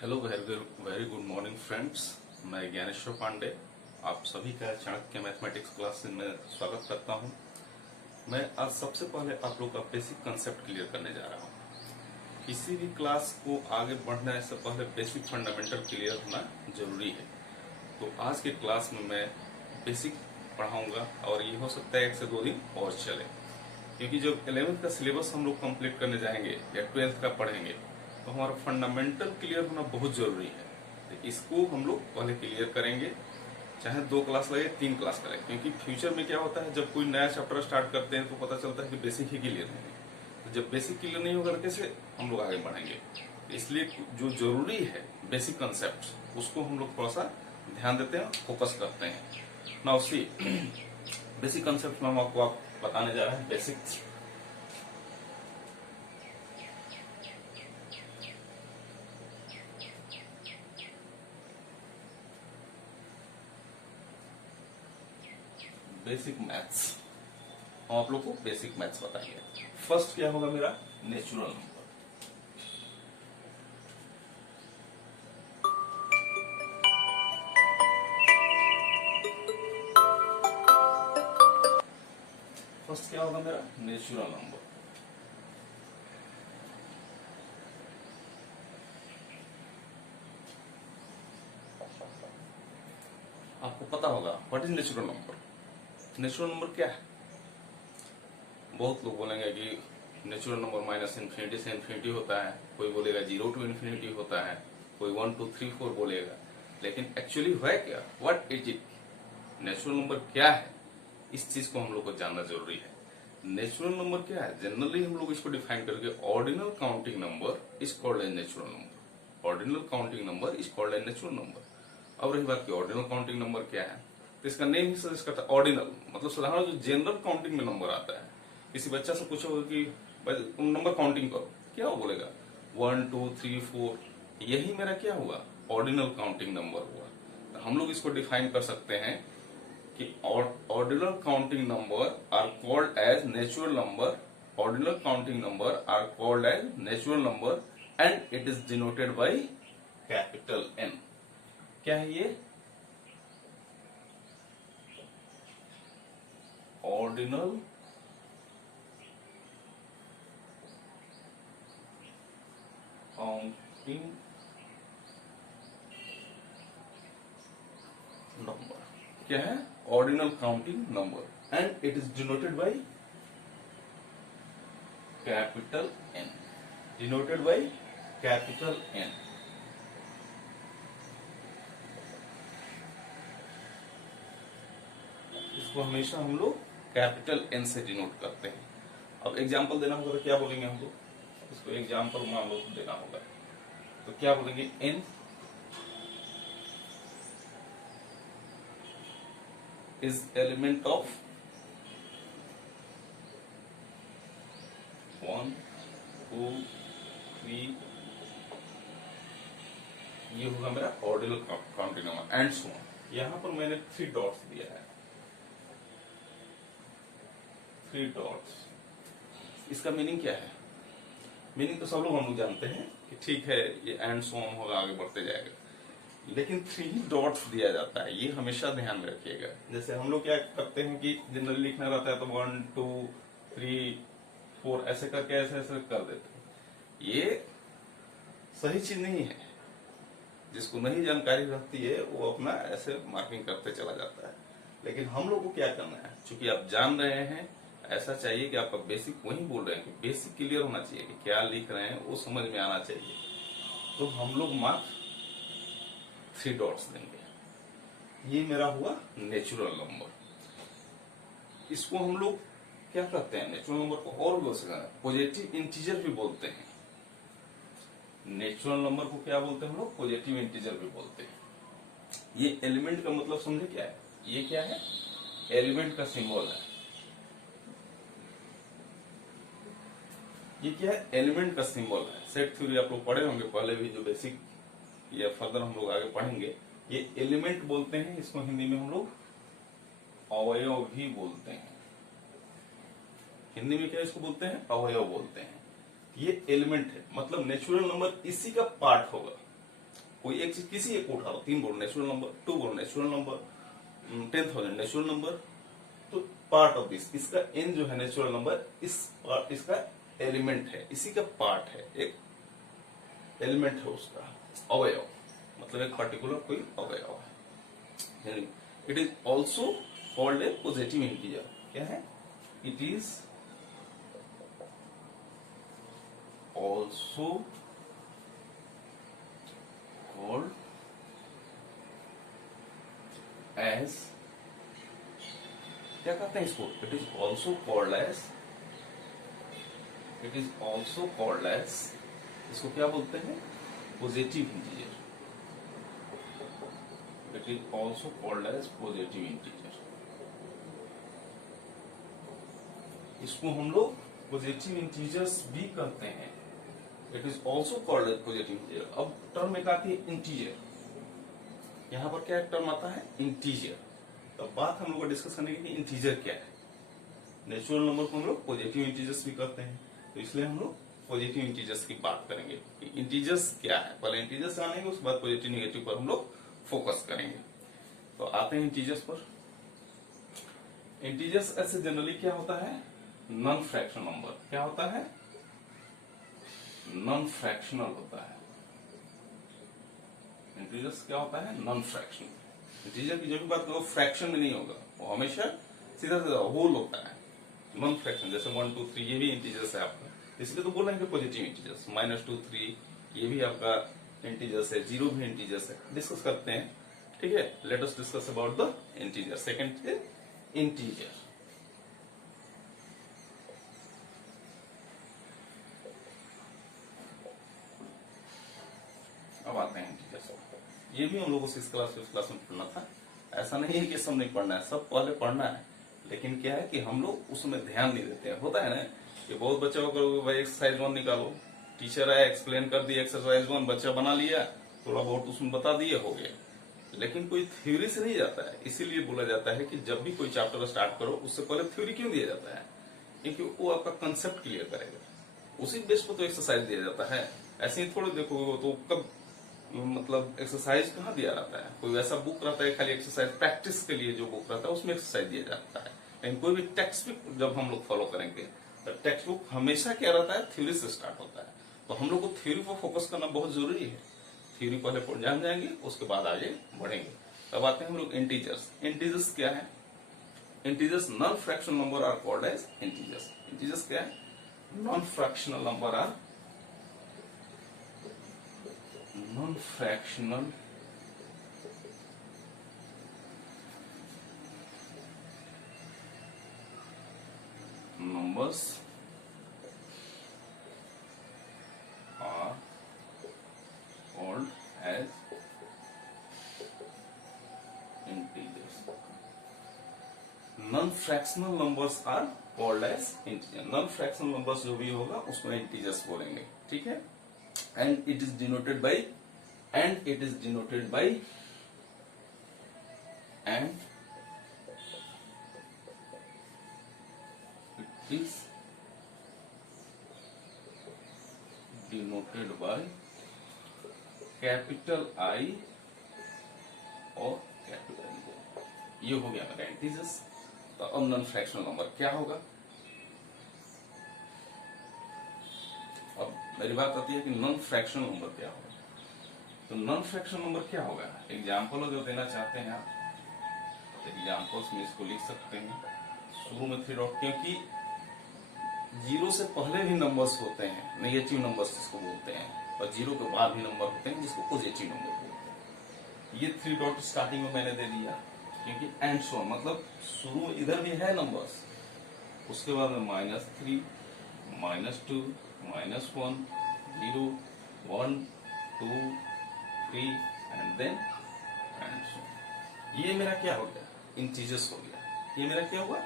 Hello, very good morning friends. मैं ज्ञानेश्वर पांडे आप सभी का चाणक्य मैथमेटिक्स क्लास में स्वागत करता हूं। मैं आज सबसे पहले आप लोग का बेसिक कंसेप्ट क्लियर करने जा रहा हूं। किसी भी क्लास को आगे बढ़ने से पहले बेसिक फंडामेंटल क्लियर होना जरूरी है। तो आज के क्लास में मैं बेसिक पढ़ाऊंगा और ये हो सकता है 1 से 2 दिन और चले, क्योंकि जब 11th का सिलेबस हम लोग कंप्लीट करने जाएंगे या 12th का पढ़ेंगे तो हमारा फंडामेंटल क्लियर होना बहुत जरूरी है। तो इसको हम लोग पहले क्लियर करेंगे, चाहे 2 क्लास लगे 3 क्लास करें, क्योंकि फ्यूचर में क्या होता है जब कोई नया चैप्टर स्टार्ट करते हैं तो पता चलता है कि बेसिक ही क्लियर नहीं है। तो जब बेसिक क्लियर नहीं होगा कैसे हम लोग आगे बढ़ेंगे। इसलिए जो जरूरी है बेसिक कंसेप्ट उसको हम लोग थोड़ा सा ध्यान देते हैं, फोकस करते हैं। नाउ सी बेसिक कंसेप्ट में हम आपको बताने जा रहे हैं बेसिक्स। बेसिक मैथ्स हम आप लोग को बेसिक मैथ्स बताएंगे। फर्स्ट क्या होगा मेरा नेचुरल नंबर। फर्स्ट क्या होगा मेरा नेचुरल नंबर। आपको पता होगा what is natural number. Natural number क्या है? बहुत लोग बोलेंगे कि नेचुरल नंबर माइनस इन्फिनिटी से इन्फिनिटी होता है, कोई बोलेगा 0 टू इन्फिनिटी होता है, कोई 1 2 3 4 बोलेगा। लेकिन एक्चुअली है क्या? What is it? Natural number क्या है, इस चीज को हम लोग को जानना जरूरी है। नेचुरल नंबर क्या है? जनरली हम लोग इसको डिफाइन करके ordinal counting number is called as natural number. Ordinal counting number is called as natural number. अब रही बात की ऑर्डिनल काउंटिंग नंबर क्या है, तो इसका नेम ही सजेस्ट करता है ऑर्डिनल, मतलब साधारण जो जनरल काउंटिंग में नंबर आता है। किसी बच्चा से पूछोगे कि भाई तुम नंबर काउंटिंग करो, क्या वो बोलेगा 1 2 3 4, यही मेरा क्या हुआ ऑर्डिनल काउंटिंग नंबर हुआ। तो हम लोग इसको डिफाइन कर सकते हैं कि ordinal counting number are called as natural number. Ordinal counting number are called as natural number and it is denoted by capital N. क्या है ये? Ordinal counting number. क्या है? Ordinal counting number and it is denoted by capital N. Denoted by capital N. इसको हमेशा हम लोग capital N से डिनोट करते हैं। अब एग्जांपल देना होगा तो क्या बोलेंगे हम लोग? इसको एग्जांपल में हम लोग देना होगा तो क्या बोलेंगे? एन इज एलिमेंट ऑफ 1 2 3, ये होगा मेरा ordinal counting number and so on. यहां पर मैंने 3 डॉट्स दिया है, 3 डॉट्स। इसका मीनिंग क्या है? मीनिंग तो सब लोग हम लोग जानते हैं कि ठीक है ये एंड सो ऑन होगा, आगे बढ़ते जाएगा, लेकिन 3 डॉट्स दिया जाता है, ये हमेशा ध्यान में रखिएगा। जैसे हम लोग क्या करते हैं कि जनरली लिखना रहता है तो 1 2 3 4 ऐसे करके ऐसे ऐसे कर देते हैं। ये सही चीज नहीं है। जिसको नहीं जानकारी रहती है वो अपना ऐसे मार्किंग करते चला जाता है। लेकिन हम लोग को क्या करना है, चूंकि आप जान रहे हैं, ऐसा चाहिए कि आपका बेसिक वही बोल रहे हैं कि बेसिक क्लियर होना चाहिए कि क्या लिख रहे हैं वो समझ में आना चाहिए। तो हम लोग मार्क 3 डॉट्स देंगे। ये मेरा हुआ नेचुरल नंबर। इसको हम लोग क्या कहते हैं? नेचुरल नंबर को और भी बोल सकते हैं, पॉजिटिव इंटीजर भी बोलते हैं। नेचुरल नंबर को क्या बोलते हैं हम लोग? पॉजिटिव इंटीजर भी बोलते हैं। ये एलिमेंट का मतलब समझे क्या है? ये क्या है? एलिमेंट का सिंबल है। ये क्या है? एलिमेंट का सिंबल है। सेट थ्योरी आप लोग पढ़े होंगे पहले भी, जो बेसिक या फर्दर हम लोग आगे पढ़ेंगे। ये एलिमेंट बोलते हैं, इसको हिंदी में हम लोग अवयव भी बोलते हैं। हिंदी में क्या इसको बोलते हैं? अवयव बोलते हैं। ये एलिमेंट है, मतलब नेचुरल नंबर इसी का पार्ट होगा। कोई एक चीज किसी एक को उठा लो, 3 बोलो नेचुरल नंबर, 2 बोलो नेचुरल नंबर, 10,000 नेचुरल नंबर, तो पार्ट ऑफ दिस, इसका n जो है नेचुरल नंबर, इसका एलिमेंट है, इसी का पार्ट है, एक एलिमेंट है उसका, अवयव, मतलब एक पर्टिकुलर कोई अवयव है। It is also called a positive integer. क्या है? It is also called as, क्या कहते हैं इसको? It is also called as, it is also called as, इसको क्या बोलते हैं? Positive integer. It is also called as positive integer. इसको हम लोग पॉजिटिव इंटीजर्स भी कहते हैं। It is also called as positive integer. अब टर्म एक आती है इंटीजर, यहां पर क्या एक टर्म आता है? इंटीजर। तो बात हम लोग को डिस्कस करने की इंटीजर क्या है। नेचुरल नंबर को हम लोग पॉजिटिव इंटीजर्स भी कहते हैं, तो इसलिए हम लोग पॉजिटिव इंटीजर्स की बात करेंगे कि इंटीजर्स क्या है। पहले इंटीजर्स जानेंगे, उसके बाद पॉजिटिव नेगेटिव पर हम लोग फोकस करेंगे। तो आते हैं इंटीजर्स पर। इंटीजर्स ऐसे जनरली क्या होता है? Non fractional number. क्या होता है? नॉन फ्रैक्शनल होता है। इंटीजर्स क्या होता है? Non fractional. इंटीजर की जो भी बात करो फ्रैक्शन में नहीं होगा, वो हमेशा सीधा सीधा होल होता है। नॉन फ्रैक्शन जैसे 1, 2, 3 ये भी इंटीजर्स है आपका, इसलिए तो बोल रहे हैं कि पॉजिटिव इंटीजर्स। -2, 3 ये भी आपका इंटीजर्स है, 0 भी इंटीजर्स है। डिस्कस करते हैं, ठीक है। Let us discuss about the integer. Second है इंटीजर। अब आते हैं इंटीजर्स। ये भी हम लोगों को 6 क्लास 5 क्लास में पढ़ना था। ऐसा नहीं है कि सब नहीं पढ़ना है, सब पहले पढ़ना है, लेकिन क्या है कि हम लोग उसमें ध्यान नहीं देते हैं। होता है ना कि बहुत बच्चा को करोगे भाई एक्सरसाइज 1 निकालो, टीचर आया एक्सप्लेन कर दिया एक्सरसाइज 1, बच्चा बना लिया, थोड़ा बहुत उसमें बता दिए, हो गया। लेकिन कोई थ्योरी से नहीं जाता है। इसीलिए बोला जाता है कि जब भी कोई चैप्टर स्टार्ट करो उससे पहले थ्योरी क्यों दिया जाता है? क्योंकि वो आपका कंसेप्ट क्लियर करेगा, उसी बेस पर तो एक्सरसाइज दिया जाता है। ऐसे ही थोड़ी देखोगे तो कब मतलब एक्सरसाइज कहाँ दिया रहता है? कोई वैसा बुक रहता है खाली एक्सरसाइज प्रैक्टिस के लिए, जो बुक रहता है उसमें एक्सरसाइज दिया जाता है। लेकिन कोई भी टेक्स्ट बुक जब हम लोग फॉलो करेंगे तो टेक्स्ट बुक हमेशा क्या रहता है? थ्योरी से स्टार्ट होता है। तो हम लोग को थ्योरी पर फोकस करना बहुत जरूरी है। थ्योरी पहले जान जाएंगे, उसके बाद आगे बढ़ेंगे। अब आते हैं हम लोग इंटीजर्स। इंटीजर्स क्या है? Integers non fractional number are called as integers. Integers क्या है? Non fractional number are non-fractional numbers are called as integers. Non-fractional numbers are called as integer. Non-fractional numbers जो भी होगा उसको integers बोलेंगे, ठीक है। And it is denoted by, and it is denoted by, and it is denoted by capital I और capital O। ये हो गया मेरा इंटीजर्स। तो अब नॉन फ्रैक्शनल नंबर क्या होगा? अब मेरी बात आती है कि नॉन फ्रैक्शनल नंबर क्या होगा। तो नॉन फ्रैक्शनल नंबर क्या होगा? एग्जाम्पल जो देना चाहते हैं आप, तो एग्जाम्पल्स में इसको लिख सकते हैं। शुरू में 3 डॉट, क्योंकि 0 से पहले भी नंबर्स होते हैं, नेगेटिव नंबर्स जिसको बोलते हैं, और 0 के बाद भी नंबर होते हैं जिसको पॉजिटिव नंबर बोलते हैं। ये 3 डॉट स्टार्टिंग में मैंने दे दिया, क्योंकि एंड सो मतलब शुरू में इधर भी है नंबर्स, उसके बाद में -3, -2, -1, 0, 1, 2, 3 एंड देन एंड सो। ये मेरा क्या हो गया? इंटीजर्स हो गया। ये मेरा क्या हुआ?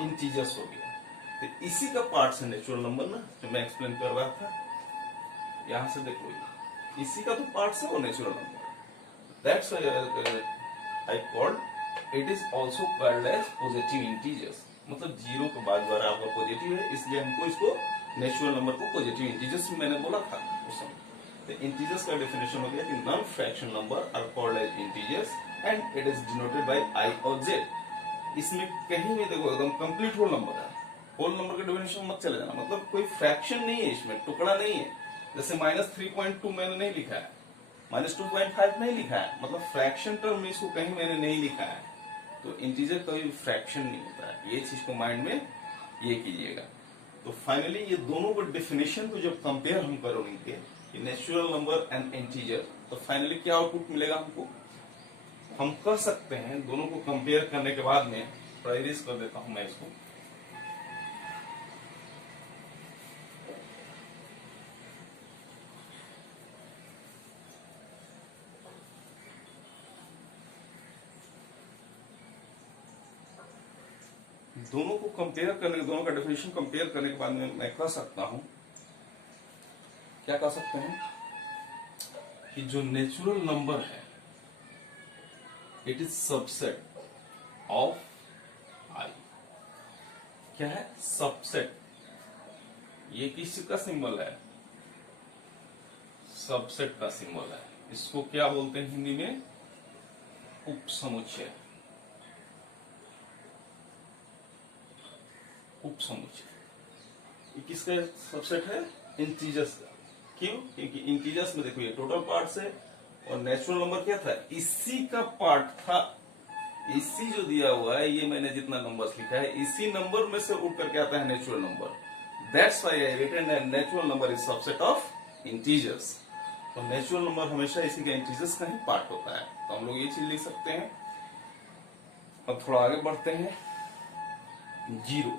इंटीजर्स हो गया। तो इसी का पार्ट है नेचुरल नंबर ना, जो मैं एक्सप्लेन कर रहा था। यहां से देखो, इसी का तो पार्ट है वो natural number. That's I called it is also called as positive integers. मतलब 0 के बाद द्वारा आपका पॉजिटिव है, इसलिए हमको इसको नेचुरल नंबर को पॉजिटिव इंटीजर्स मैंने बोला था उस समय। तो इंटीजर्स का डेफिनेशन हो गया कि non fraction number are called as integers and it is denoted by I और जेड। इसमें कहीं भी देखो एकदम कंप्लीट होल नंबर है, होल नंबर का डेफिनेशन मत चले जाना, मतलब कोई फ्रैक्शन नहीं है इसमें, टुकड़ा नहीं है। जैसे -3.2 मैंने नहीं लिखा है, -2.5 नहीं लिखा है, मतलब फ्रैक्शन टर्म में इसको कहीं मैंने नहीं लिखा है। तो इंटीजर कोई फ्रैक्शन नहीं होता है, ये चीज को माइंड में ये कीजिएगा। तो फाइनली ये दोनों को डेफिनेशन को जब कंपेयर हम करेंगे कि नेचुरल नंबर एंड इंटीजर, तो फाइनली क्या आउटपुट मिलेगा हमको। हम कह सकते हैं दोनों को कंपेयर करने के बाद में, प्राइरिस कर देता हूं मैं इसको, दोनों को कंपेयर करने, दोनों का डेफिनेशन कंपेयर करने के बाद में मैं कह सकता हूं, क्या कह सकते हैं कि जो नेचुरल नंबर है इट इज सबसेट ऑफ आई। क्या है? सबसेट। ये किसी का सिंबल है? सबसेट का सिंबल है। इसको क्या बोलते हैं हिंदी में? उपसमुच्चय। उपसमुच्चय। ये किसका सबसेट है? इंटीजर्स का। क्यों? क्योंकि इंटीजर्स में देखो ये टोटल पार्ट्स है और नेचुरल नंबर क्या था? इसी का पार्ट था। इसी जो दिया हुआ है, ये मैंने जितना नंबर्स लिखा है, इसी नंबर में से उठ करके आता है natural number. That's why I written that natural number is subset of integers. तो नेचुरल नंबर हमेशा इसी का इंटीजर्स का ही पार्ट होता है। तो हम लोग ये चीज लिख सकते हैं। अब थोड़ा आगे बढ़ते हैं। 0।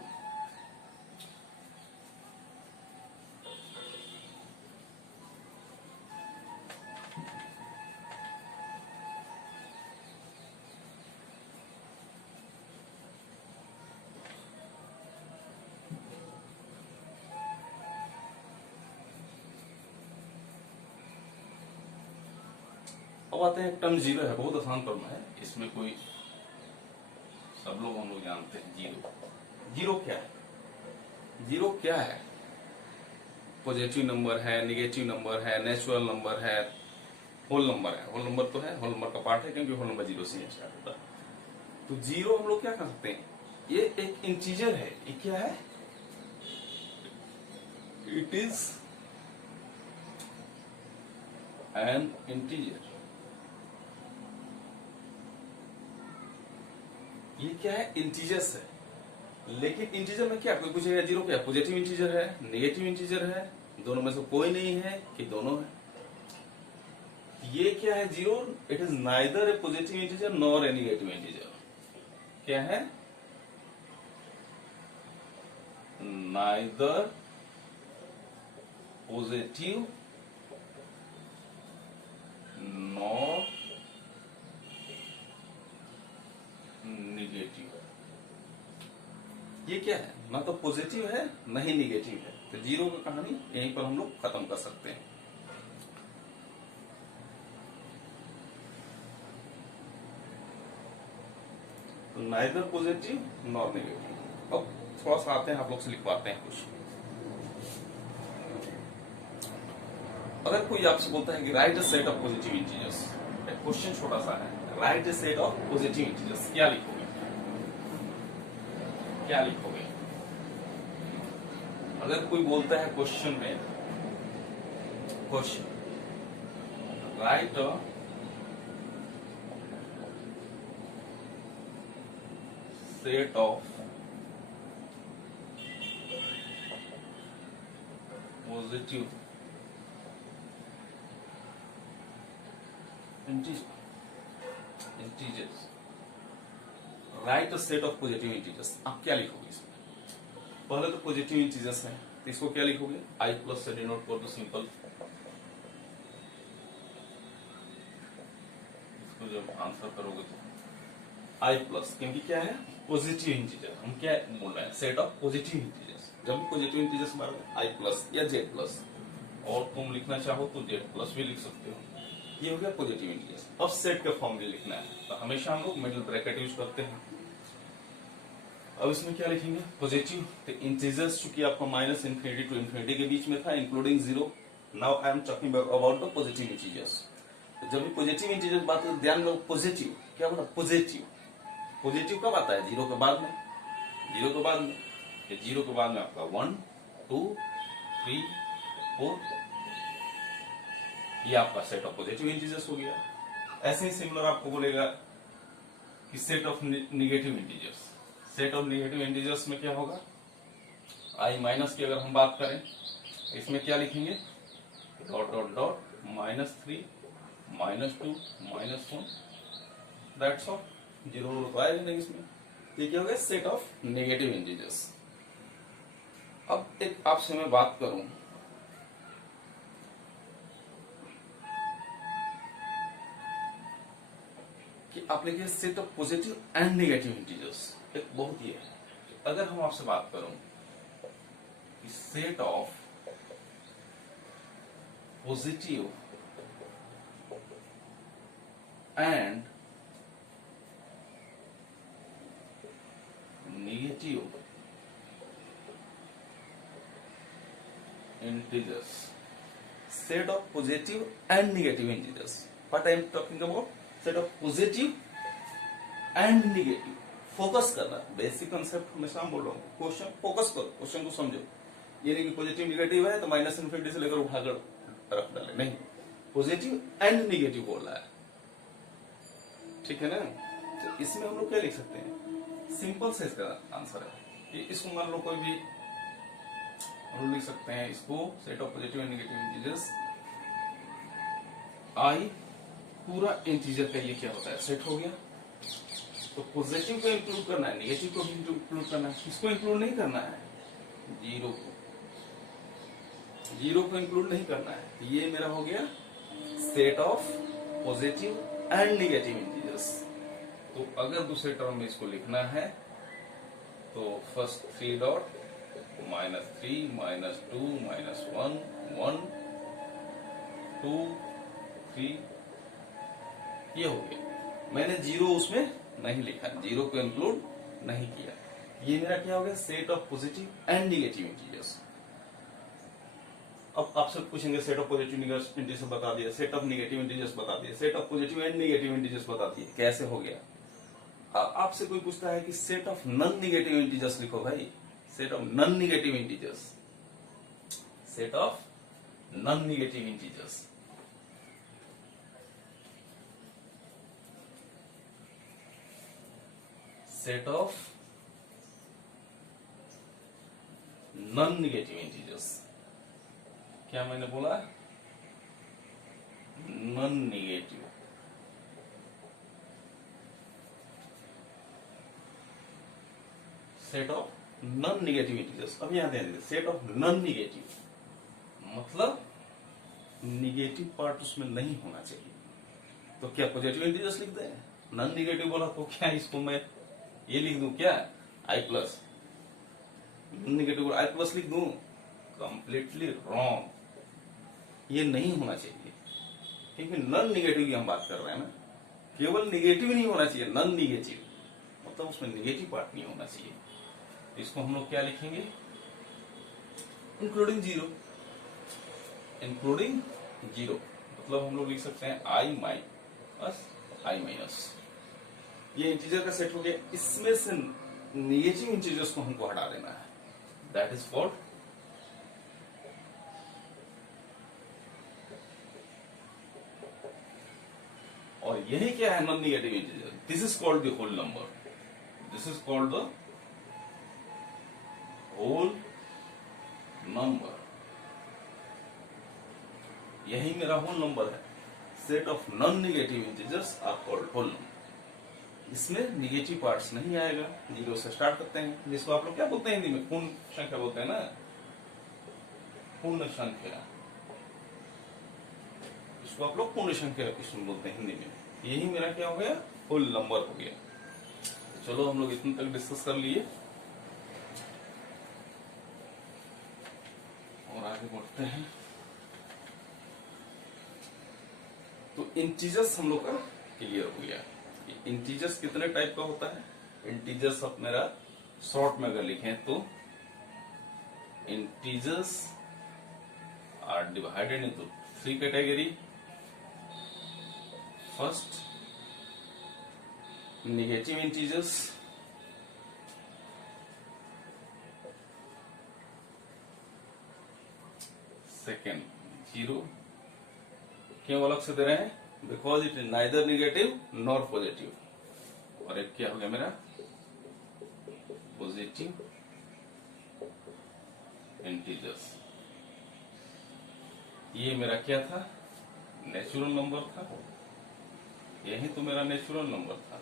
अब आते हैं, टर्म 0 है, बहुत आसान टर्म है, इसमें कोई, सब लोग हम लोग जानते हैं 0। 0 क्या है? 0 क्या है? पॉजिटिव नंबर है, नेगेटिव नंबर है, नेचुरल नंबर है, होल नंबर है। होल नंबर तो है, होल नंबर का पार्ट है, क्योंकि होल नंबर 0 से स्टार्ट होता है। तो 0 हम लोग क्या कर सकते हैं? ये एक इंटीजर है। ये क्या है? It is an integer. ये क्या है? इंटीजर्स है। लेकिन इंटीजर में क्या, कोई पूछेगा 0 क्या? पॉजिटिव इंटीजर है, नेगेटिव इंटीजर है, दोनों में से कोई नहीं है कि दोनों है? ये क्या है 0? It is neither A positive integer nor a negative integer. क्या है? Neither positive nor negative. ये क्या है? ना तो पॉजिटिव है ना ही नेगेटिव है। तो 0 की कहानी यहीं पर हम लोग खत्म कर सकते हैं। तो नाइदर पॉजिटिव नॉर नेगेटिव। अब थोड़ा सा आते हैं, आप लोग से लिखवाते हैं कुछ। अगर कोई आपसे बोलता है कि right a set of positive integers, question छोटा सा है, right a set of positive integers, क्या लिखोगे? क्या लिखोगे? अगर कोई बोलता है क्वेश्चन में, question right a set of positive integers, right a set of positive integers. आप क्या लिखोगे इसमें? पहले तो पॉजिटिव इंटीजर्स है, तो इसको क्या लिखोगे? आई प्लस से डिनोट कर दो, सिंपल। इसको जब आंसर करोगे तो आई प्लस, क्योंकि क्या है? Positive integer. हम क्या बोल रहे हैं? Set of positive integers. जब भी पॉजिटिव इंटीजर्स मारोगे आई प्लस या जेड प्लस, और तुम लिखना चाहो तो जेड प्लस भी लिख सकते हो। ये हो गया पॉजिटिव इंटीजर्स। अब सेट का फॉर्म में लिखना है, तो हमेशा हम लोग मिडिल ब्रैकेट यूज करते हैं। अब इसमें क्या लिखेंगे? पॉजिटिव। तो इंटीजर्स चूंकि आपका -∞ to ∞ के बीच में था, including 0, now I am talking about the positive integers. तो जब भी पॉजिटिव इंटीजर्स बात करें, ध्यान में पॉजिटिव क्या बोला, पॉजिटिव। पॉजिटिव कब आता है, जीरो के बाद में, जीरो के बाद में। ये जीरो के बाद में आपका 1 2 3 4, ये आपका सेट ऑफ पॉजिटिव इंटीजर्स हो गया। ऐसे ही सिमिलर आपको बोलेगा कि set of negative integers. Set of negative integers में क्या होगा, आई माइनस की अगर हम बात करें, इसमें क्या लिखेंगे, dot dot dot -3 -2 -1, that's all. Zero तो आएगा नहीं इसमें। ये क्या हो गया, सेट ऑफ नेगेटिव इंटीजर्स। अब एक आपसे मैं बात करूं कि आप लिखिए set of positive and negative integers. एक बहुत ही है, अगर हम आपसे बात करूं कि set of positive and negative integers, set of positive and negative integers. What I am talking about, set of positive and negative. Focus करना, बेसिक कंसेप्ट हमेशा हम बोल रहा हूँ, क्वेश्चन फोकस करो, क्वेश्चन को समझो। ये नहीं कि पॉजिटिव निगेटिव है तो माइनस इनफिनिटी से लेकर उठाकर रख डाले, नहीं, पॉजिटिव एंड निगेटिव बोल रहा है, ठीक है ना। तो इसमें हम लोग क्या लिख सकते हैं, सिंपल से इसका आंसर है कि इसको मान लो कोई भी हम लोग लिख सकते हैं इसको, set of positive and negative integers. I पूरा इंटीजर का ये क्या होता है, सेट हो गया। तो पॉजिटिव को इंक्लूड करना है, नेगेटिव को भी इंक्लूड करना है, किसको इंक्लूड नहीं करना है, जीरो को, जीरो को इंक्लूड नहीं करना है। ये मेरा हो गया set of positive and negative integers. तो अगर दूसरे टर्म में इसको लिखना है तो फर्स्ट 3 डॉट -3 -2 -1 1 2 3, ये हो गया। मैंने जीरो उसमें नहीं लिखा, जीरो को इंक्लूड नहीं किया। ये मेरा क्या हो गया, set of positive and negative integers. अब आपसे पूछेंगे सेट ऑफ पॉजिटिव इंटीजर्स बता दिया, सेट ऑफ नेगेटिव इंटीजर्स बता दिया, set of positive and negative integers बता दिए, कैसे हो गया। आपसे कोई पूछता है कि set of non negative integers लिखो भाई, set of non negative integers, set of non negative integers. Set of non negative integers, क्या मैंने बोला, non negative. Set of non negative integers. अब यहां ध्यान दीजिए, सेट ऑफ नॉन नेगेटिव मतलब नेगेटिव पार्ट उसमें नहीं होना चाहिए। तो क्या पॉजिटिव इंटीजर्स लिख दें, नॉन नेगेटिव बोला तो क्या इसको मैं ये लिख दूं, क्या i+, नेगेटिव i+ लिख दूं, कंप्लीटली रॉन्ग। ये नहीं होना चाहिए, क्योंकि नॉन नेगेटिव की हम बात कर रहे हैं ना, केवल नेगेटिव नहीं होना चाहिए, नॉन नेगेटिव मतलब उसमें नेगेटिव पार्ट नहीं होना चाहिए। इसको हम लोग क्या लिखेंगे, इंक्लूडिंग जीरो, इंक्लूडिंग जीरो मतलब हम लोग लिख सकते हैं i-, ये इंटीजर का सेट हो गया। इसमें से नेगेटिव इंटीजर्स को हमको हटा देना है, दैट इज कॉल्ड और यही क्या है, non negative integer. This is called the whole number, this is called the whole number, यही मेरा होल नंबर है। Set of non negative integers are called whole number. इसमें नेगेटिव पार्ट्स नहीं आएगा, जीरो से स्टार्ट करते हैं, जिसको आप लोग क्या बोलते हैं हिंदी में, पूर्ण संख्या बोलते हैं ना, पूर्ण संख्या, इसको आप लोग पूर्ण संख्या इसमें बोलते हैं हिंदी में। यही मेरा क्या हो गया, होल नंबर हो गया। तो चलो हम लोग इतने तक डिस्कस कर लिए और आगे बढ़ते हैं। तो इंटीजर्स हम लोग का क्लियर हो गया। इंटीजर्स कितने टाइप का होता है, इंटीजर्स अब मेरा शॉर्ट में अगर लिखें तो integers are divided into three category. First, negative integers. Second, zero. क्यों अलग से दे रहे हैं? Because it is neither negative nor positive. और एक क्या हो गया मेरा? Positive integers. ये मेरा क्या था? नेचुरल नंबर था. यही तो मेरा नेचुरल नंबर था.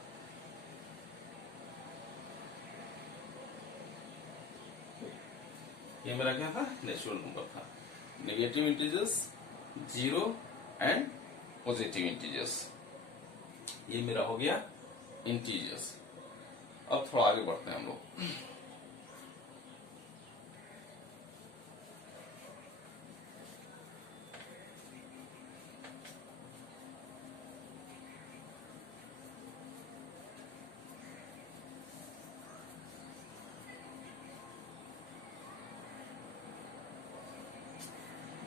ये मेरा क्या था? नेचुरल नंबर था. Negative integers, zero and positive integers. ये मेरा हो गया इंटीजर्स. अब थोड़ा आगे बढ़ते हैं हम लोग.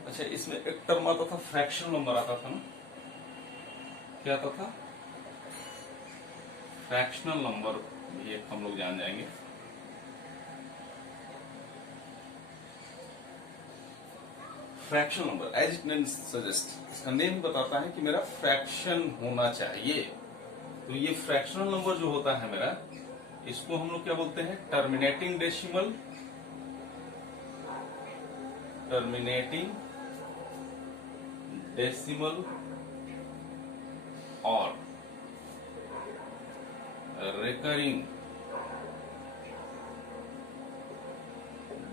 अच्छा, इसमें एक टर्म आता था, फ्रैक्शनल नंबर आता था ना. क्या आता था? फ्रैक्शनल नंबर भी एक हम लोग जान जाएंगे. Fractional number as it name suggest, इसका नेम बताता है कि मेरा फ्रैक्शन होना चाहिए. तो ये फ्रैक्शनल नंबर जो होता है मेरा, इसको हम लोग क्या बोलते हैं? Terminating decimal. टर्मिनेटिंग डेसिमल और रिकरिंग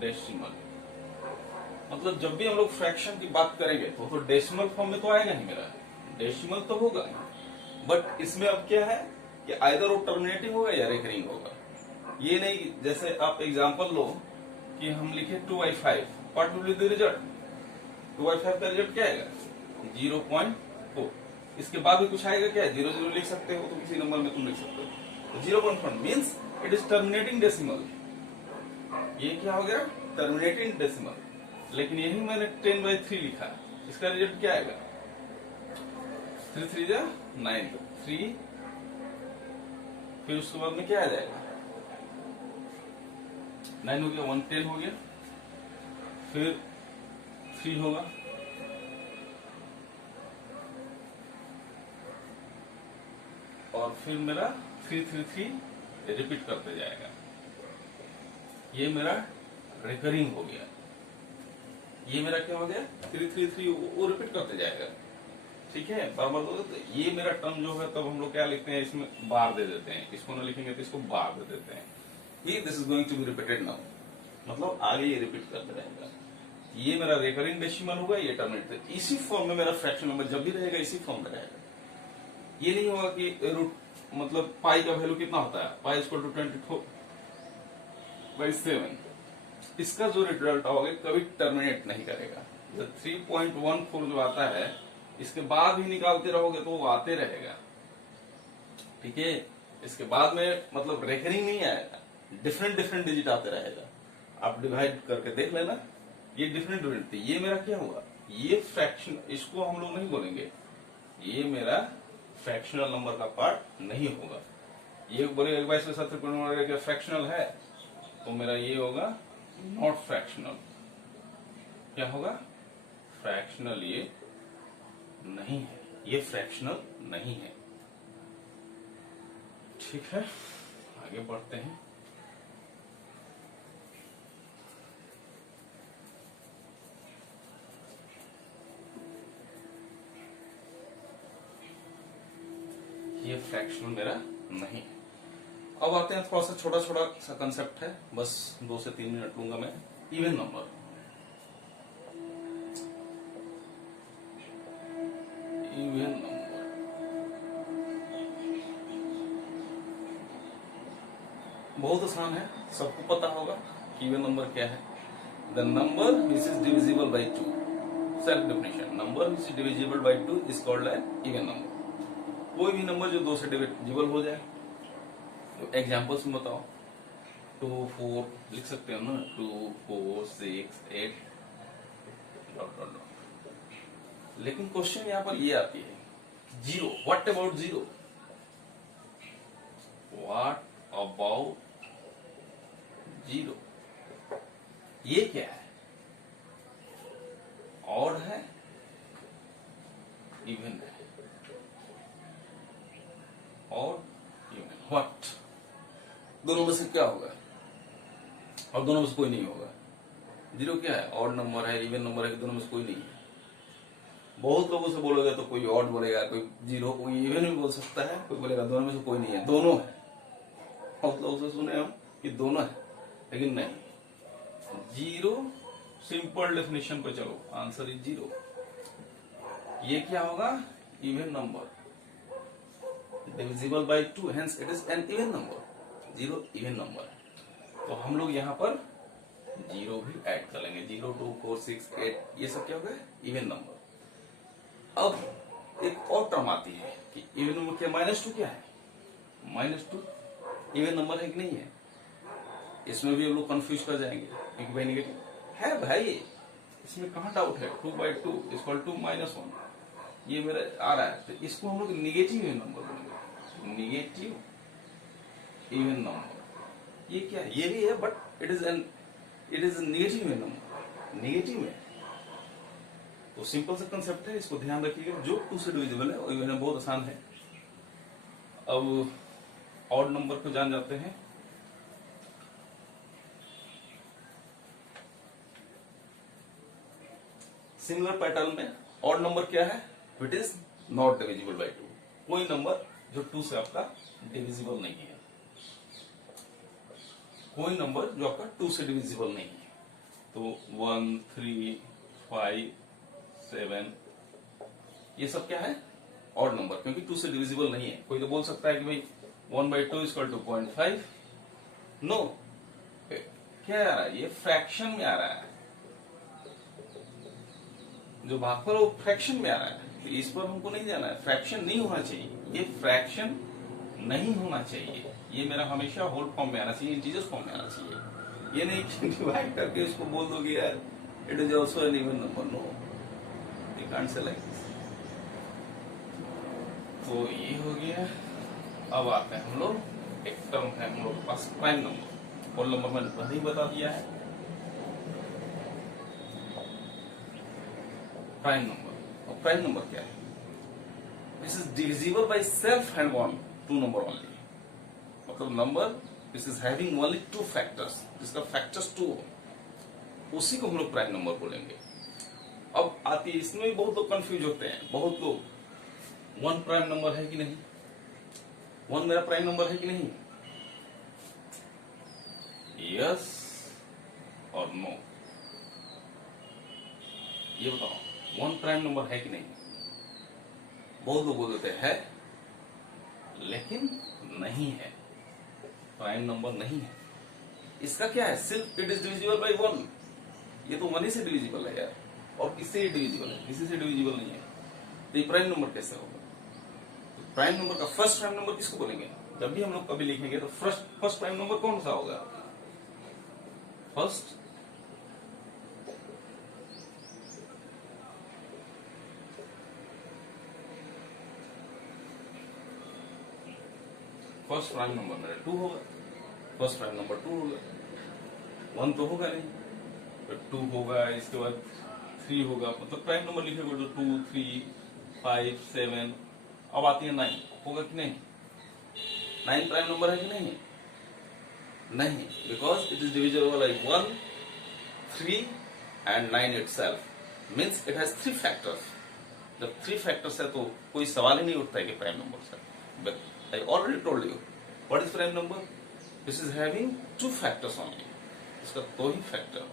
डेसिमल. मतलब जब भी हम लोग फ्रैक्शन की बात करेंगे तो डेसिमल फॉर्म में तो आएगा ही मेरा. डेसिमल तो होगा, बट इसमें अब क्या है कि आइदर वो टर्मिनेटिंग होगा या रिकरिंग होगा. ये नहीं कि जैसे आप एग्जांपल लो कि हम लिखे 2/5. What will be the result? 2/5 का रिजल्ट क्या आएगा? 0.4. इसके बाद भी कुछ आएगा क्या? 0 लिख सकते हो, तो किसी नंबर में तुम लिख सकते हो. तो 0.4 means it is terminating decimal. ये क्या हो गया? Terminating decimal. लेकिन यही मैंने 10/3 लिखा. इसका रिजल्ट क्या आएगा? 3 3 जा 9, 3. फिर उसके बाद में क्या आ जाएगा? 9 हो गया, 110 हो गया, फिर 3 होगा, और फिर मेरा 333 रिपीट करते जाएगा. ये मेरा रिकरिंग हो गया. ये मेरा क्या हो गया? 333 वो रिपीट करते जाएगा. ठीक है, बराबर. तो ये मेरा टर्म जो है, तब हम लोग क्या लिखते हैं? इसमें बार दे देते हैं. इसको ना लिखेंगे तो इसको बार दे देते हैं. ये this is going to be repeated now. मतलब आगे ये रिपीट करते रहेगा. ये मेरा रिकरिंग डेसिमल होगा, ये टर्मिनेट. इसी फॉर्म में मेरा फ्रैक्शन नंबर जब भी रहेगा इसी फॉर्म में रहेगा. ये नहीं होगा कि रूट, मतलब पाई का वैल्यू कितना होता है? Pi equal to 24/7. इसका जो रिजल्ट आओगे कभी टर्मिनेट नहीं करेगा. 3.14 जो आता है, इसके बाद ही निकालते रहोगे तो वो आते रहेगा. ठीक है, इसके बाद में मतलब रेकरिंग नहीं आएगा. डिफरेंट डिफरेंट डिजिट आते रहेगा. आप डिवाइड करके देख लेना, ये डिफरेंट डिफरेंट थी. ये मेरा क्या हुआ? ये फ्रैक्शन, इसको हम लोग नहीं बोलेंगे. ये मेरा फ्रैक्शनल नंबर का पार्ट नहीं होगा. ये बोलेगा 22 फ्रैक्शनल है, तो मेरा ये होगा नॉट फ्रैक्शनल. क्या होगा? फ्रैक्शनल ये नहीं है. ये फ्रैक्शनल नहीं है. ठीक है, आगे बढ़ते हैं. ये फ्रैक्शनल मेरा नहीं है. अब आते हैं, थोड़ा सा छोटा छोटा सा कंसेप्ट है, बस 2 से 3 मिनट लूंगा मैं. Even number. इवन नंबर बहुत आसान है, सबको पता होगा इवन नंबर क्या है. The number which is divisible by 2. Self definition, number which is divisible by 2 is called an even number. कोई भी नंबर जो 2 से डिविजिबल हो जाए. तो एग्जाम्पल्स में बताओ. 2 4 लिख सकते हो ना. 2 4 6 8 डॉट डॉट डॉट. लेकिन क्वेश्चन यहाँ पर ये आती है, zero, what about zero, what about zero, ये क्या है, ऑड है, इवन है, ऑड इवन, व्हाट, दोनों में से क्या होगा, और दोनों में से कोई नहीं होगा। जीरो क्या है, ऑड नंबर है, इवन नंबर है, कि दोनों में से कोई नहीं है। बहुत लोगों से बोलोगे तो कोई ऑड बोलेगा, कोई जीरो, कोई इवन भी बोल सकता है, कोई बोलेगा दोनों में से कोई नहीं है, दोनों है। बहुत लोगों से सुने हम कि दोनों है, लेकिन नहीं। जीरो सिंपल डेफिनेशन पे चलो, आंसर इज जीरो। ये क्या होगा, even number, divisible by 2, hence it is an even number. Zero even number, तो हम लोग यहाँ पर जीरो भी ऐड कर लेंगे। 0, 2, 4, 6, 8, ये सब क्या होगा, इवन नंबर। अब एक और टर्म आती है कि इवन नंबर क्या, -2 क्या है, -2 इवन नंबर है कि नहीं है। इसमें भी हम लोग कंफ्यूज कर जाएंगे, क्योंकि भाई नेगेटिव है भाई, इसमें कहाँ डाउट है। 2/2 = -1, ये मेरा आ रहा है, तो इसको हम लोग निगेटिव इवन नंबर बोलेंगे, निगेटिव इवन नंबर। ये क्या है, ये भी है, but it is negative even number, negative है। तो सिंपल सा कंसेप्ट है, इसको ध्यान रखिएगा। जो 2 से डिविजिबल है वो इवन है, बहुत आसान है। अब ऑड नंबर को जान जाते हैं। सिमिलर पैटर्न में ऑड नंबर क्या है, it is not divisible by 2, कोई नंबर जो 2 से आपका डिविजिबल नहीं है, कोई नंबर जो आपका 2 से डिविजिबल नहीं है। तो 1, 3, 5, 7, ये सब क्या है, ऑड नंबर, क्योंकि 2 से डिविजिबल नहीं है। कोई तो बोल सकता है कि भाई 1/2 = 0.5, नो, क्या आ रहा है, ये फ्रैक्शन में आ रहा है, जो भागफल वो फ्रैक्शन में आ रहा है, तो इस पर हमको नहीं जाना है। फ्रैक्शन नहीं होना चाहिए, ये फ्रैक्शन नहीं होना चाहिए, ये मेरा हमेशा होल फॉर्म में आना चाहिए, इंटीजर्स फॉर्म में आना चाहिए। ये नहीं कि डिवाइड करके इसको बोल दोगे यार it is also an even number, no, you can't say like this. तो ये हो गया। अब आते हैं हम लोग, एक टर्म है हम लोग के पास, प्राइम नंबर। होल नंबर मैंने पहले ही बता दिया है, प्राइम नंबर। और प्राइम नंबर क्या है, this is divisible by self and one, 2 number only, मतलब number this is having only 2 factors, जिसका फैक्टर्स 2 हो, उसी को हम लोग प्राइम नंबर बोलेंगे। अब आती है, इसमें भी बहुत लोग कंफ्यूज होते हैं, बहुत लोग, 1 प्राइम नंबर है कि नहीं, 1 मेरा प्राइम नंबर है कि नहीं, यस और नो, ये बताओ 1 प्राइम नंबर है कि नहीं। बहुत लोग बोल देते हैं है, लेकिन नहीं है, प्राइम नंबर नहीं है। इसका क्या है, सिर्फ इट इज डिविजिबल बाय 1, ये तो 1 ही से डिविजिबल है यार, और किससे ये डिविजिबल है, किसी से डिविजिबल नहीं है, तो ये प्राइम नंबर कैसे होगा। तो प्राइम नंबर का फर्स्ट प्राइम नंबर किसको बोलेंगे, जब भी हम लोग कभी लिखेंगे तो फर्स्ट प्राइम नंबर कौन सा होगा, फर्स्ट प्राइम नंबर मेरा 2 होगा, फर्स्ट प्राइम नंबर 2 होगा, 1 तो होगा नहीं, तो 2 होगा, इसके बाद 3 होगा, मतलब प्राइम नंबर लिखेगा तो 2, 3, 5, 7, अब आती है 9, होगा कि नहीं, 9 प्राइम नंबर है कि नहीं, नहीं, because it is divisible bye 1, 3 and 9 itself, means it has 3 factors। जब 3 factors है तो कोई सवाल ही नहीं उठता है कि प्राइम नंबर से। But I already told you what is prime number, this is having 2 factors only, इसका 2 ही फैक्टर,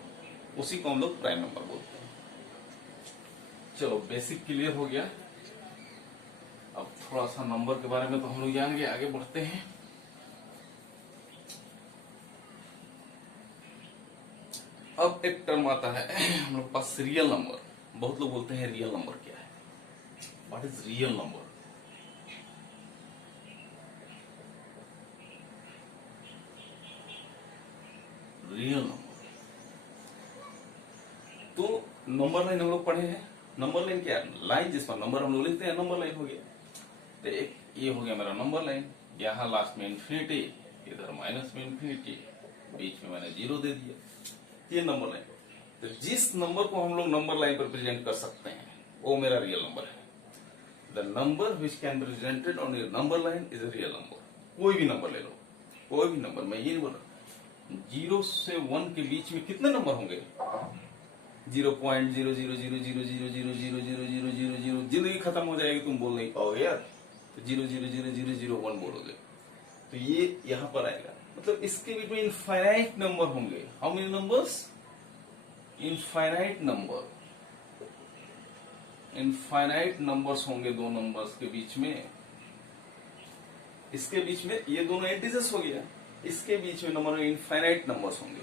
उसी को हम लोग प्राइम नंबर बोलते हैं। चलो बेसिक क्लियर हो गया। अब थोड़ा सा नंबर के बारे में तो हम लोग जान गए, आगे बढ़ते हैं। अब एक टर्म आता है हम लोग पास, रियल नंबर। बहुत लोग बोलते हैं रियल नंबर क्या है, what is real number. Real number तो नंबर लाइन हम लोग पढ़े हैं, नंबर लाइन क्या है? लाइन जिस पर नंबर हम लोग लिखते हैं, नंबर लाइन हो गया। तो एक ये हो गया मेरा नंबर लाइन, यहाँ लास्ट में इन्फिनिटी, इधर माइनस में इन्फिनिटी, बीच में मैंने 0 दे दिया, ये नंबर लाइन। तो जिस नंबर को हम लोग नंबर लाइन पर प्रेजेंट कर सकते हैं वो मेरा रियल नंबर है। The number which can be presented on your number line is a real number. कोई भी नंबर ले लो, कोई भी नंबर, मैं ये नहीं बोल रहा 0 से 1 के बीच में कितने नंबर होंगे, 0.00000000000 जिंदगी खत्म हो जाएगी, तुम बोल नहीं पाओगे यार, तो 0.0000001 बोलोगे, तो ये यहां पर आएगा। मतलब इसके बीच में इनफाइनाइट नंबर होंगे। How many numbers? Infinite number, infinite numbers होंगे दो नंबर्स के बीच में। इसके बीच में ये दोनों इंटीजर्स हो गया, इसके बीच में नंबर इनफाइनाइट नंबर्स होंगे,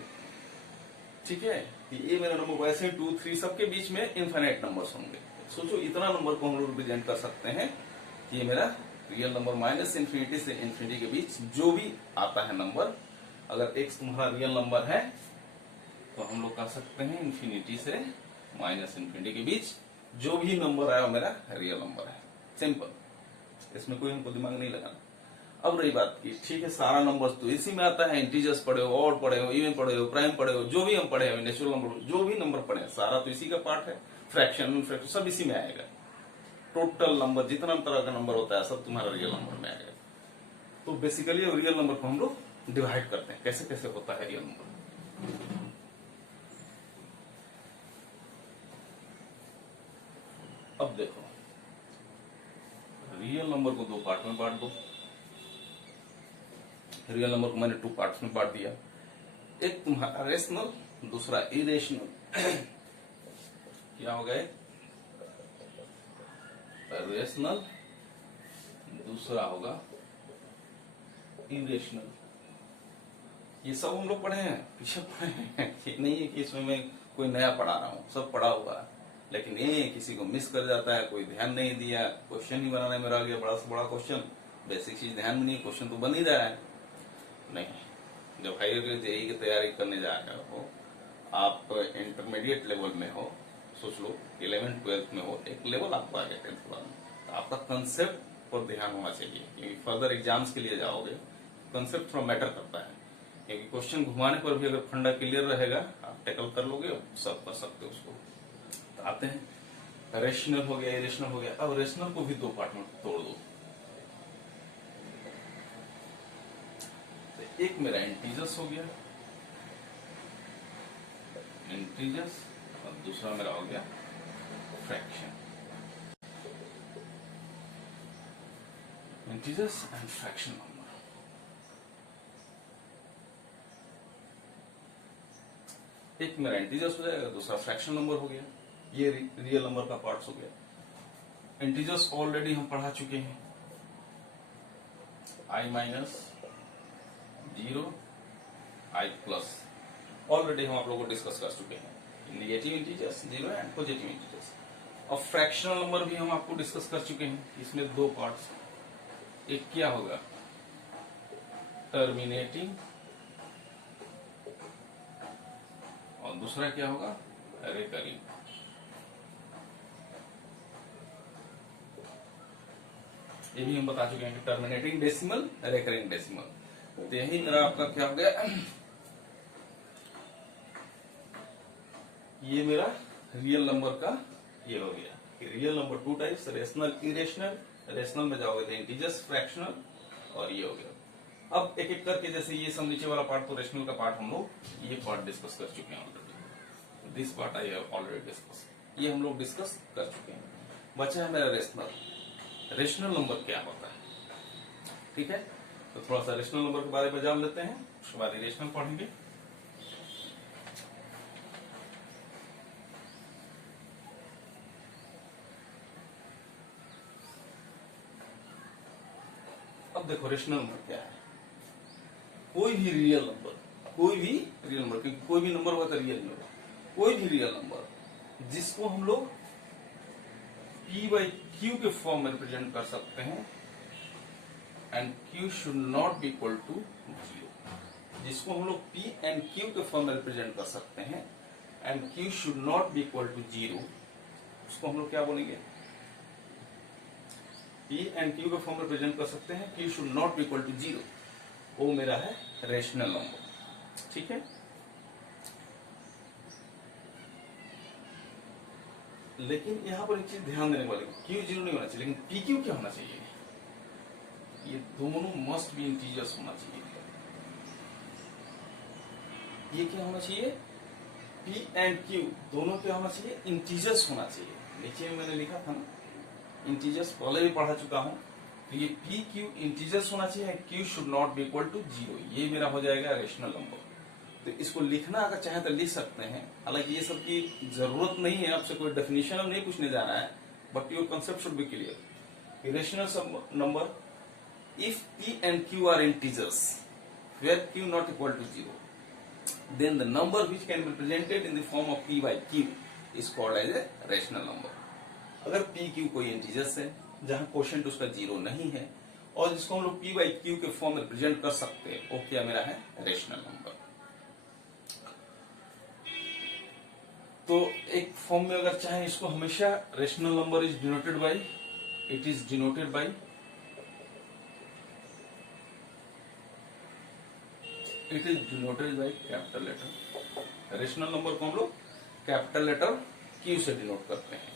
ठीक है। ये मेरा नंबर वैसे 2, 3 सबके बीच में इनफाइनाइट नंबर्स होंगे। सोचो इतना नंबर को हम लोग रिप्रेजेंट कर सकते हैं कि ये मेरा रियल नंबर माइनस इन्फिनिटी से इन्फिनिटी के बीच जो भी आता है नंबर, अगर x तुम्हारा रियल नंबर है तो हम लोग कह सकते हैं इन्फिनिटी से माइनस इन्फिनिटी के बीच जो भी नंबर आया वो मेरा रियल नंबर है। सिंपल, इसमें कोई हमको दिमाग नहीं लगाना। अब रही बात की, ठीक है सारा नंबर तो इसी में आता है, इंटीजर्स पढ़े हो, ऑड पढ़े हो, इवन पढ़े हो, प्राइम पढ़े हो, जो भी हम पढ़े हो, नेचुरल नंबर जो भी नंबर पढ़े सारा तो इसी का पार्ट है। फ्रैक्शन सब इसी में आएगा। टोटल नंबर जितना तरह का नंबर होता है सब तुम्हारा रियल नंबर में आएगा। तो बेसिकली रियल नंबर को हम लोग डिवाइड करते हैं, कैसे कैसे होता है रियल नंबर। अब देखो रियल नंबर को 2 पार्ट में बांट दो। रियल नंबर को मैंने 2 पार्ट्स में बांट दिया, एक तुम्हारा रेशनल, दूसरा इरेशनल। क्या हो गए? रेशनल, दूसरा होगा इरेशनल। ये सब हम लोग पढ़े हैं, पीछे पढ़े हैं, ये नहीं है कि इसमें मैं कोई नया पढ़ा रहा हूँ, सब पढ़ा हुआ है। लेकिन ये किसी को मिस कर जाता है, कोई ध्यान नहीं दिया, क्वेश्चन ही बनाने में रह गया, बड़ा से बड़ा क्वेश्चन, बेसिक चीज ध्यान में नहीं, क्वेश्चन तो बन ही रहा है। नहीं, जब हायर जेईई की तैयारी करने जा रहे हो, आप इंटरमीडिएट लेवल में हो, सोच लो 11th 12th में हो, एक लेवल आपको आ गया 10th क्लास में, तो आपका कंसेप्ट पर ध्यान होना चाहिए, क्योंकि फर्दर एग्जाम्स के लिए जाओगे कंसेप्ट थोड़ा मैटर करता है। क्योंकक्वेश्चन घुमाने पर भी अगर फंडा क्लियर रहेगा, आप टैकल कर लोगे, सब कर सकते हो उसको। तो आते हैं, रेशनल हो गया, इरेशनल हो गया। अब रेशनल को भी 2 पार्ट में तोड़ दो। तो एक मेरा इंटीजर्स हो गया, इंटीजर्स, और दूसरा मेरा हो गया fraction. Integers and fraction number. एक मेरा इंटीजर्स हो जाएगा, दूसरा फ्रैक्शन नंबर हो गया। ये रियल नंबर का पार्ट्स हो गया। इंटीजर्स ऑलरेडी हम पढ़ा चुके हैं, i minus 0, i plus, already हम आप लोगों को डिस्कस कर चुके हैं। Negative integers 0 and positive integers. और फ्रैक्शनल नंबर भी हम आपको डिस्कस कर चुके हैं, इसमें 2 पार्ट्स। एक क्या होगा, टर्मिनेटिंग, और दूसरा क्या होगा, रिकरिंग। ये भी हम बता चुके हैं कि टर्मिनेटिंग डेसिमल, रिकरिंग डेसिमल। तो यही मेरा आपका क्या हो गया, ये मेरा रियल नंबर का ये हो गया। Real number 2 types, rational, irrational. Rational में जाओगे तो इंटीजर्स, फ्रैक्शनल, और ये हो गया। अब एक एक करके, जैसे ये सब नीचे वाला पार्ट तो रेशनल का पार्ट हम लोग ये पार्ट डिस्कस कर चुके हैं already. This part I have already discuss, ये हम लोग डिस्कस कर चुके हैं। बचा है मेरा रेशनल। रेशनल नंबर क्या होता है, ठीक है। तो थोड़ा सा रेशनल नंबर के बारे में जान लेते हैं, उसके बाद इरेशनल पढ़ेंगे। अब देखो रेशनल नंबर क्या है। कोई भी रियल नंबर, कोई भी रियल नंबर, क्योंकि कोई भी नंबर हुआ तो रियल नंबर, कोई भी रियल नंबर जिसको हम लोग p/q के फॉर्म में रिप्रेजेंट कर सकते हैं, and q should not be equal to 0। जिसको हम लोग p एंड q के फॉर्म में रिप्रेजेंट कर सकते हैं, and q should not be equal to 0, उसको हम लोग क्या बोलेंगे, पी एंड क्यू के फॉर्म में प्रेजेंट कर सकते हैं, Q should not be equal to 0, वो मेरा है रेशनल नंबर। ठीक है, लेकिन यहां पर एक चीज ध्यान देने वाली, क्यू 0 नहीं होना चाहिए, लेकिन पी क्यू क्या होना चाहिए, ये दोनों मस्ट बी इंटीजर्स होना चाहिए। ये क्या होना चाहिए, पी एंड क्यू दोनों क्या होना चाहिए, इंटीजर्स होना चाहिए। नीचे में मैंने लिखा था ना, इंटीजर्स पहले भी पढ़ा चुका हूं, तो ये पी क्यू इंटीजर्स होना चाहिए, Q should not be equal to 0, ये मेरा हो जाएगा रेशनल नंबर। तो इसको लिखना अगर चाहे तो लिख सकते हैं, हालांकि ये सब की जरूरत नहीं है, आपसे कोई डेफिनेशन हम नहीं पूछने जा रहा है, but your concept should be clear. Rational number if p and q are integers where q not equal to 0, then the number which can be represented in the form of p by q is called as a rational number। अगर p q कोई integers है जहां quotient उसका 0 नहीं है और जिसको हम लोग p by q के फॉर्म में रिप्रेजेंट कर सकते हैं, वो क्या मेरा है रेशनल नंबर। तो एक फॉर्म में अगर चाहे इसको हमेशा rational number is denoted by, it is denoted by, it is denoted by capital letter. Rational number को हम लोग कैपिटल लेटर क्यू से डिनोट करते हैं।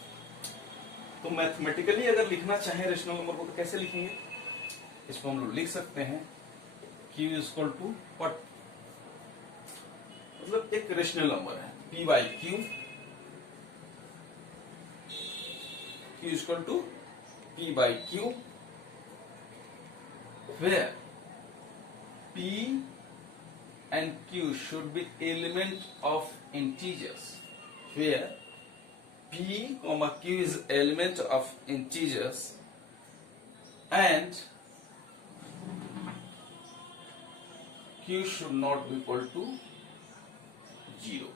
तो मैथमेटिकली अगर लिखना चाहे रेशनल नंबर को तो कैसे लिखेंगे, इसको हम लोग लिख सकते हैं Q is equal to what, मतलब एक रेशनल नंबर है P by Q, Q is equal to P by Q, where P and q should be element of integers, where p comma q is element of integers and q should not be equal to 0।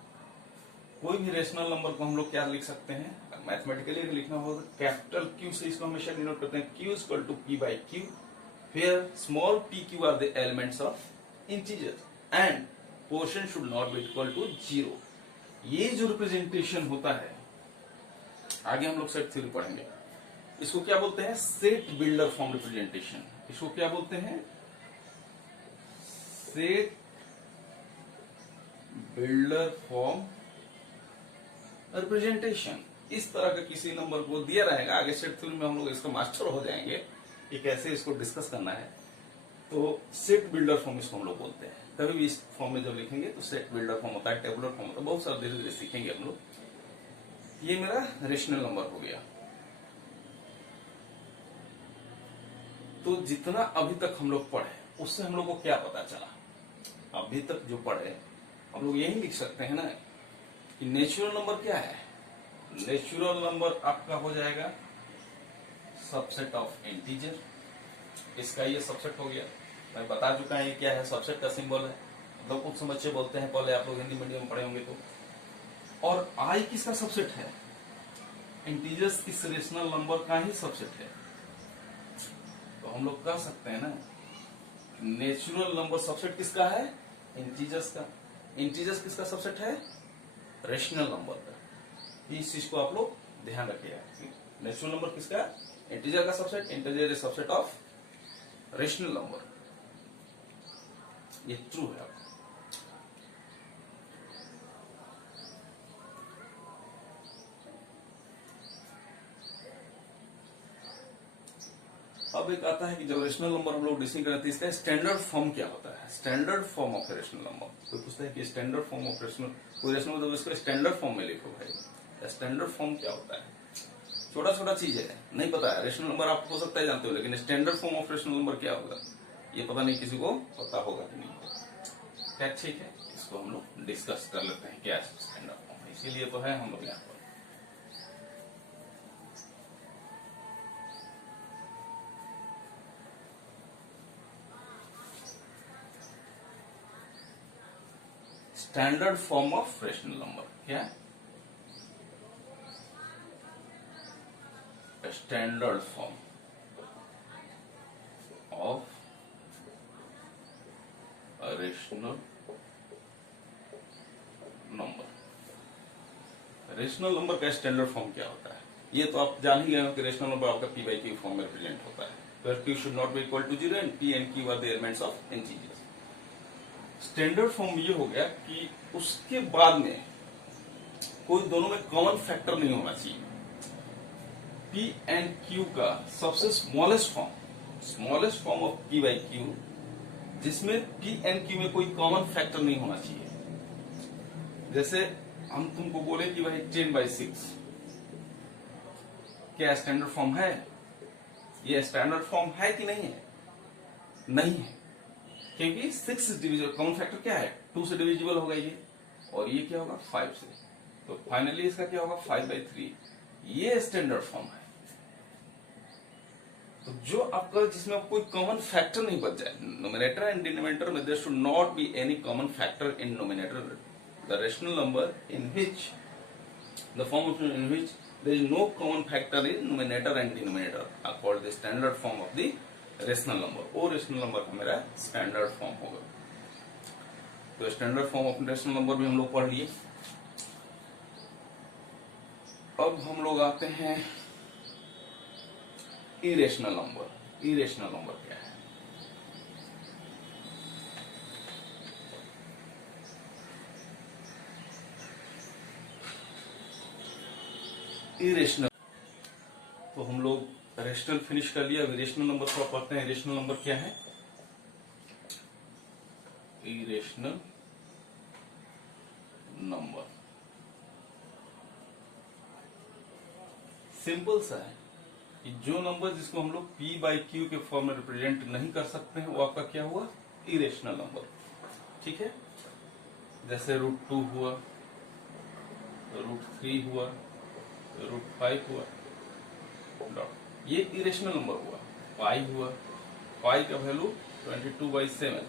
कोई भी rational number को हम लोग क्या लिख सकते हैं, mathematically अगर लिखना होगा कैपिटल क्यू से इसको हमेशा डिनोट करते हैं, q is equal to p by q, where small p q are the elements of integers and portion should not be equal to 0। ये जो रिप्रेजेंटेशन होता है, आगे हम लोग सेट थ्योरी पढ़ेंगे, इसको क्या बोलते हैं, सेट बिल्डर फॉर्म रिप्रेजेंटेशन। इसको क्या बोलते हैं, सेट बिल्डर फॉर्म रिप्रेजेंटेशन। इस तरह का किसी नंबर को दिया रहेगा, आगे सेट थ्योरी में हम लोग इसका मास्टर हो जाएंगे कि कैसे इसको डिस्कस करना है। तो सेट बिल्डर फॉर्म इसको हम लोग बोलते हैं। कभी भी इस फॉर्म में जब लिखेंगे तो सेट बिल्डर फॉर्म होता है, टेबुलर फॉर्म होता है, बहुत सारे धीरे धीरे सीखेंगे हम लोग। ये मेरा रेशनल नंबर हो गया। तो जितना अभी तक हम लोग पढ़े उससे हम लोग को क्या पता चला, अभी तक जो पढ़े हम लोग यही लिख सकते हैं ना कि नेचुरल नंबर क्या है, नेचुरल नंबर आपका हो जाएगा सबसेट ऑफ इंटीजर। इसका ये सबसेट हो गया, मैं बता चुका है ये क्या है, सबसेट का सिंबल है, मतलब कुछ समझे बोलते हैं, पहले आप लोग हिंदी मीडियम में पढ़े होंगे तो। और आई किसका सबसेट है, इंटीजर्स किस रेशनल नंबर का ही सबसेट है। तो हम लोग कह सकते हैं ना नेचुरल नंबर सबसेट किसका है, इंटीजर्स का। इंटीजर्स किसका सबसेट है, रेशनल नंबर का। इस चीज को आप लोग ध्यान रखिएगा, नेचुरल नंबर किसका, इंटीजर का subset, integer is subset of rational number. ये ट्रू है। अब एक आता है कि जब रेशनल नंबर हम लोग डिस्कस करते हैं इसका स्टैंडर्ड फॉर्म क्या होता है, standard form of rational number. कोई पूछता है कि स्टैंडर्ड फॉर्म ऑफ रेशनल, कोई रेशनल मतलब इसको स्टैंडर्ड फॉर्म में लिखो भाई। स्टैंडर्ड फॉर्म क्या होता है, छोटा छोटा चीज है, नहीं पता है। रेशनल नंबर आप हो सकता है जानते हो, लेकिन standard form of rational number क्या होगा ये पता नहीं, किसी को पता होगा कि नहीं होगा। क्या ठीक है, इसको हम लोग डिस्कस कर लेते हैं क्या स्टैंडर्ड फॉर्म है, इसीलिए तो है हम लोग यहाँ पर। Standard form of rational number क्या है, standard form of rational number. Rational number का स्टैंडर्ड फॉर्म क्या होता है, ये तो आप जान ही गए हो कि रेशनल नंबर आपका पी बाई क्यू फॉर्म में रिप्रेजेंट होता है, where Q should not be equal to 0 and P and Q are the elements of integers. Standard form ये हो गया कि उसके बाद में कोई दोनों में कॉमन फैक्टर नहीं होना चाहिए। पी एंड क्यू का सबसे smallest form of P by Q, जिसमें पी एंड क्यू में कोई कॉमन फैक्टर नहीं होना चाहिए। जैसे हम तुमको बोले कि भाई 10/6 क्या स्टैंडर्ड फॉर्म है? ये स्टैंडर्ड फॉर्म है कि नहीं है? नहीं है, क्योंकि 6 डिविजिबल, कॉमन फैक्टर क्या है? 2 से डिविजिबल होगा ये, और ये क्या होगा? 5 से। तो फाइनली इसका क्या होगा? 5/3। ये स्टैंडर्ड फॉर्म है। तो जो आपका जिसमें कोई कॉमन फैक्टर नहीं बच जाए, नोमिनेटर एंड डिनोमिनेटर में there should not be any common factor in numerator, the rational number in which the form of in which there is no common factor in numerator and denominator are called the standard form of the rational number. वो rational number का मेरा standard form होगा। तो standard form of rational number भी हम लोग पढ़ लिए। अब हम लोग आते हैं इरेशनल नंबर। इरेशनल नंबर क्या है? इरेशनल, तो हम लोग रेशनल फिनिश कर लिया। अब इरेशनल नंबर को पढ़ते हैं। इरेशनल नंबर क्या है? इरेशनल नंबर सिंपल सा है कि जो नंबर जिसको हम लोग P बाई Q के फॉर्म में रिप्रेजेंट नहीं कर सकते हैं वो आपका क्या हुआ? Irrational number. ठीक है, जैसे √2 हुआ, √3 हुआ, √5 हुआ, डॉट, ये इरेशनल नंबर हुआ। पाई हुआ, पाई का वैल्यू 22/7।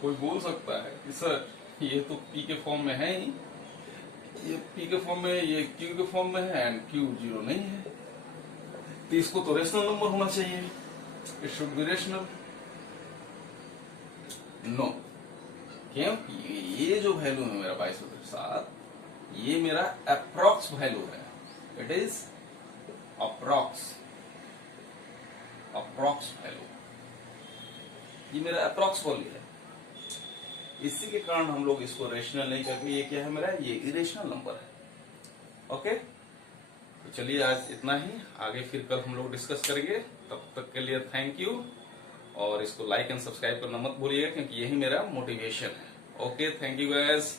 कोई बोल सकता है कि सर ये तो P के फॉर्म में है ही, ये P के फॉर्म में, ये Q के फॉर्म में है एंड Q 0 नहीं है, तो इसको तो रेशनल नंबर होना चाहिए, it should be rational. No, क्योंकि ये जो वैल्यू है मेरा 22/7, ये मेरा अप्रॉक्स वैल्यू है। इट इज अप्रॉक्स वैल्यू, ये मेरा अप्रॉक्स वैल्यू है। इसी के कारण हम लोग इसको रेशनल नहीं करके, ये क्या है मेरा? ये इरेशनल नंबर है। ओके, तो चलिए आज इतना ही, आगे फिर कल हम लोग डिस्कस करेंगे। तब तक के लिए थैंक यू, और इसको लाइक एंड सब्सक्राइब करना मत भूलिएगा, क्योंकि यही मेरा मोटिवेशन है। Okay, thank you guys.